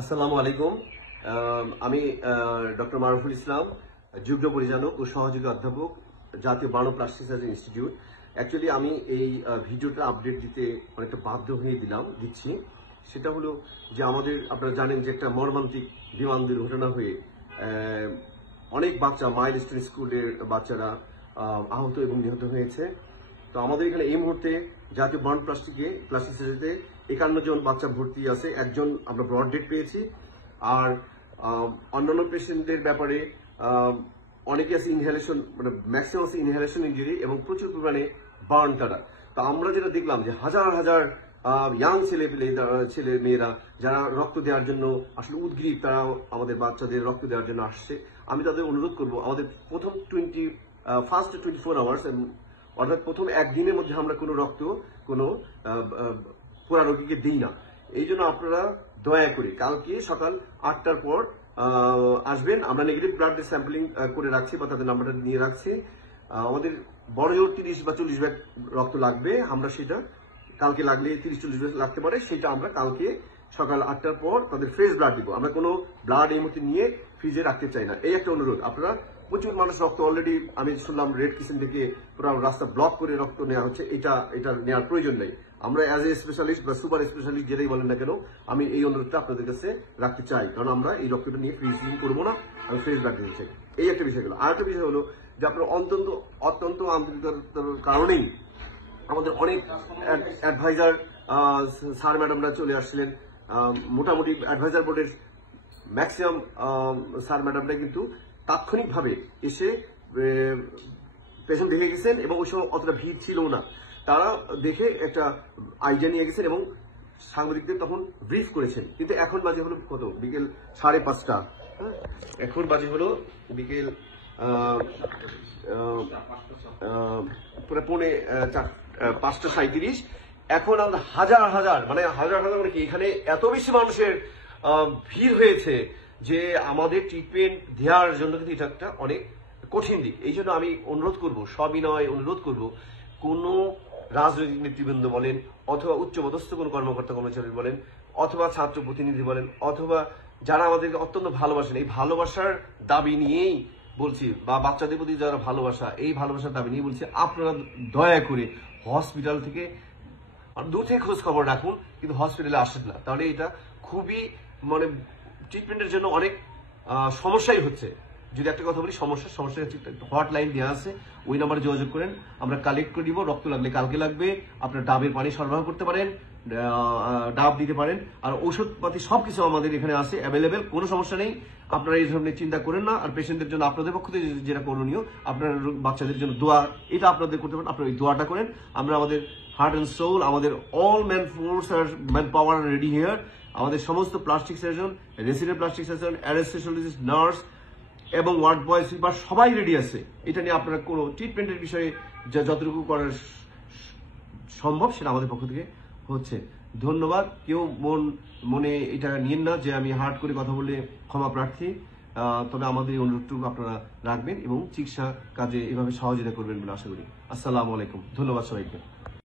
আসসালামু আলাইকুম। আমি ডক্টর মারুফুল ইসলাম, যুগ্ম পরিচালক ও সহযোগী অধ্যাপক, জাতীয় burn plastic surgery institute. Actually আমি এই ভিডিওটা আপডেট দিতে অনেকটা বাধ্য হয়ে দিচ্ছি। সেটা হলো যে আপনারা জানেন যে একটা মর্মান্তিক বিমান দুর্ঘটনা হয়ে অনেক বাচ্চা মাইলস্টোন স্কুলের বাচ্চারা আহত এবং নিহত হয়েছে। তো আমাদের এখানে এই মুহূর্তে জাতীয় বার্ন প্লাস্টিক সার্জারিতে 51 জন বাচ্চা ভর্তি আছে। একজন আমরা ব্রড ডেট পেয়েছি। আর অন্যান্য পেশেন্টদের ব্যাপারে অনেকে আছে ইনহেলেশন, মানে ম্যাক্সিমাম আছে ইনহেলেশন ইনজুরি এবং প্রচুর পরিমাণে বার্ন তারা। তো আমরা যেটা দেখলাম যে হাজার হাজার ইয়াং ছেলে মেয়েরা যারা রক্ত দেওয়ার জন্য আসলে উদ্গ্রীব, তারা আমাদের বাচ্চাদের রক্ত দেওয়ার জন্য আসছে। আমি তাদের অনুরোধ করবো, আমাদের প্রথম ফার্স্ট 24 আওয়ার্স, অর্থাৎ প্রথম একদিনের মধ্যে আমরা কোনো রক্ত কোনো পোড়া রোগীকে দিই না। এই জন্য আপনারা দয়া করে কালকে সকাল 8টার পর আসবেন। আমরা নেগেটিভ ব্লাড স্যাম্পলিং করে রাখছি বা তাদের নাম্বারটা নিয়ে রাখছি। আমাদের বড় জোর 30 বা 40 ব্যাগ রক্ত লাগবে। আমরা সেটা কালকে লাগলে 30-40 ব্যাগ লাগতে পারে, সেটা আমরা কালকে সকাল 8টার পর তাদের ফ্রেশ ব্লাড দিব। আমরা কোনো ব্লাড এই মুহূর্তে নিয়ে ফ্রিজে রাখতে চাই না। এই একটা অনুরোধ। আপনারা প্রচুর মানুষ রক্ত অলরেডি আমি শুনলাম রেড কিচেন থেকে পুরো রাস্তা ব্লক করে রক্ত নেওয়া হচ্ছে। এটা নেওয়ার প্রয়োজন নেই। আমরা অ্যাজ এ স্পেশালিস্ট বা সুপার স্পেশালিস্ট যেটাই বলেন না কেন, আমি এই অনুরোধটা আপনাদের কাছে রাখতে চাই, কারণ আমরা এই রক্তটা নিয়ে ফ্রিজিং করবো না, আমি ফ্রেশ ব্লাড দিতে চাই। এই একটা বিষয় হলো। আর একটা বিষয় হলো যে আপনার অত্যন্ত আন্তরিকতার কারণেই আমাদের অনেক অ্যাডভাইজার স্যার ম্যাডামরা চলে আসছিলেন। মোটামুটি অ্যাডভাইজার বোর্ডের ম্যাক্সিমাম স্যার ম্যাডামরা কিন্তু তাৎক্ষণিকভাবে এসে পেশেন্ট দেখে গেছেন এবং ওই সময় অতটা ভিড় ছিল না। তারা দেখে একটা আইডিয়া নিয়ে গেছেন এবং সাংবাদিকদের তখন ব্রিফ করেছেন। কিন্তু এখন বাজে হলো কত? বিকেল 5:30। এখন বাজে হলো বিকেল পৌনে 5:37। এখন হাজার হাজার মানে কি এখানে এত বেশি মানুষের ভিড় হয়েছে যে আমাদের ট্রিটমেন্ট দেওয়ার জন্য কিন্তু এটা একটা অনেক কঠিন দিক। এই জন্য আমি অনুরোধ করব, সবিনয় অনুরোধ করব, কোনো রাজনৈতিক নেতৃবৃন্দ বলেন, অথবা উচ্চপদস্থ কোনো কর্মকর্তা কর্মচারী বলেন, অথবা ছাত্র প্রতিনিধি বলেন, অথবা যারা আমাদেরকে অত্যন্ত ভালোবাসেন, এই ভালোবাসার দাবি নিয়েই বলছি, বা বাচ্চাদের প্রতি যারা ভালোবাসা, এই ভালোবাসার দাবি নিয়ে বলছি, আপনারা দয়া করে হসপিটাল থেকে দূর থেকে খোঁজ খবর রাখুন, কিন্তু হসপিটালে আসেন না। তাহলে এটা খুবই মানে ট্রিটমেন্টের জন্য অনেক সমস্যাই হচ্ছে। যদি একটা কথা বলি, সমস্যা হটলাইন দেওয়া আছে, ওই নাম্বারে যোগাযোগ করেন। আমরা কালেক্ট করে দিব। রক্ত লাগলে কালকে লাগবে। আপনার ডাবের পানি সরবরাহ করতে পারেন, ডাব দিতে পারেন। আর ঔষধপাতি সবকিছু আমাদের এখানে আছে অ্যাভেলেবেল, কোনো সমস্যা নেই। আপনারা এই ধরনের চিন্তা করেন না। আর পেশেন্টদের জন্য আপনাদের পক্ষ থেকে যেটা করণীয়, আপনার বাচ্চাদের জন্য দোয়া, এটা আপনাদের করতে পারেন। আপনারা ওই দোয়াটা করেন। আমরা আমাদের হার্ট অ্যান্ড সোল, আমাদের অল ম্যান ফোর্স আর ম্যান পাওয়ার রেডি হিয়ার। আমাদের সমস্ত plastic surgeon, resident plastic surgeon, anaesthesiologist, nurse এবং ওয়ার্ড বয় সুইপার সবাই রেডি আছে। এটা নিয়ে আপনারা কোনো ট্রিটমেন্টের বিষয়ে যতটুকু করার সম্ভব সেটা আমাদের পক্ষ থেকে হচ্ছে। ধন্যবাদ। কেউ মনে এটা নিয়েন না যে আমি হার্ড করে কথা বললে ক্ষমা প্রার্থী। তবে আমাদের এই অনুরোধটুকু আপনারা রাখবেন এবং চিকিৎসা কাজে এভাবে সহযোগিতা করবেন বলে আশা করি। আসসালামু আলাইকুম। ধন্যবাদ সবাইকে।